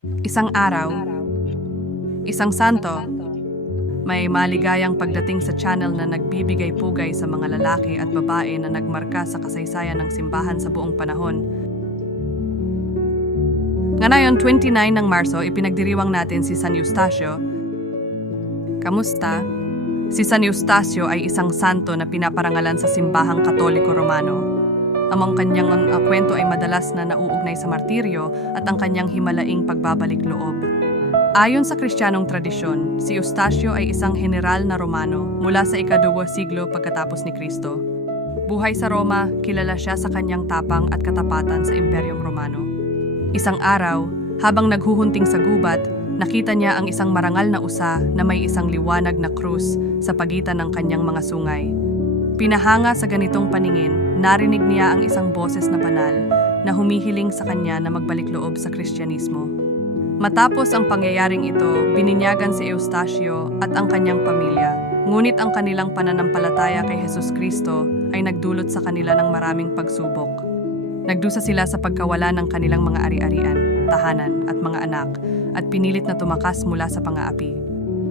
Isang araw, isang santo, may maligayang pagdating sa channel na nagbibigay pugay sa mga lalaki at babae na nagmarka sa kasaysayan ng simbahan sa buong panahon. Ngayon, 29 ng Marso, ipinagdiriwang natin si San Eustacio. Kamusta? Si San Eustacio ay isang santo na pinaparangalan sa simbahang katoliko romano. Ang kanyang uh, kwento ay madalas na nauugnay sa martiryo at ang kanyang himalaing pagbabalik loob. Ayon sa kristyanong tradisyon, si Eustacio ay isang general na Romano mula sa ikaduwa siglo pagkatapos ni Kristo. Buhay sa Roma, kilala siya sa kanyang tapang at katapatan sa Imperyong Romano. Isang araw, habang naghuhunting sa gubat, nakita niya ang isang marangal na usa na may isang liwanag na krus sa pagitan ng kanyang mga sungay. Pinahanga sa ganitong paningin, narinig niya ang isang boses na banal na humihiling sa kanya na magbalik loob sa Kristyanismo. Matapos ang pangyayaring ito, bininyagan si Eustacio at ang kanyang pamilya. Ngunit ang kanilang pananampalataya kay Jesus Kristo ay nagdulot sa kanila ng maraming pagsubok. Nagdusa sila sa pagkawala ng kanilang mga ari-arian, tahanan at mga anak at pinilit na tumakas mula sa pangaapi.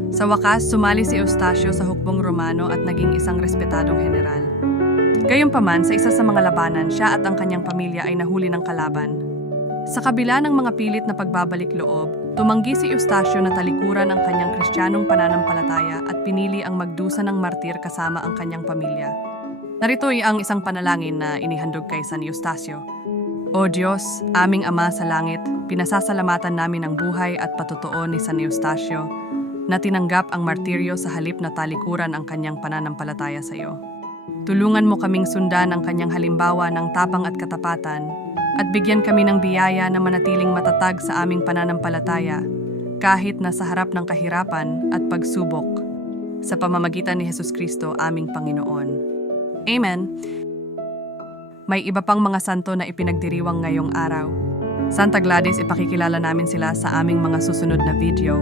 Sa wakas, sumali si Eustacio sa hukbong Romano at naging isang respetadong general. Gayunpaman, sa isa sa mga labanan, siya at ang kanyang pamilya ay nahuli ng kalaban. Sa kabila ng mga pilit na pagbabalik loob, tumanggi si Eustacio na talikuran ang kanyang kristyanong pananampalataya at pinili ang magdusa ng martir kasama ang kanyang pamilya. Narito ay ang isang panalangin na inihandog kay San Eustacio. O Diyos, aming Ama sa langit, pinasasalamatan namin ang buhay at patutuo ni San Eustacio na tinanggap ang martiryo sa halip na talikuran ang kanyang pananampalataya sa iyo. Tulungan mo kaming sundan ang kanyang halimbawa ng tapang at katapatan at bigyan kami ng biyaya na manatiling matatag sa aming pananampalataya kahit na sa harap ng kahirapan at pagsubok sa pamamagitan ni Hesus Kristo aming Panginoon. Amen. May iba pang mga santo na ipinagdiriwang ngayong araw. Santa Gladys, ipakikilala namin sila sa aming mga susunod na video.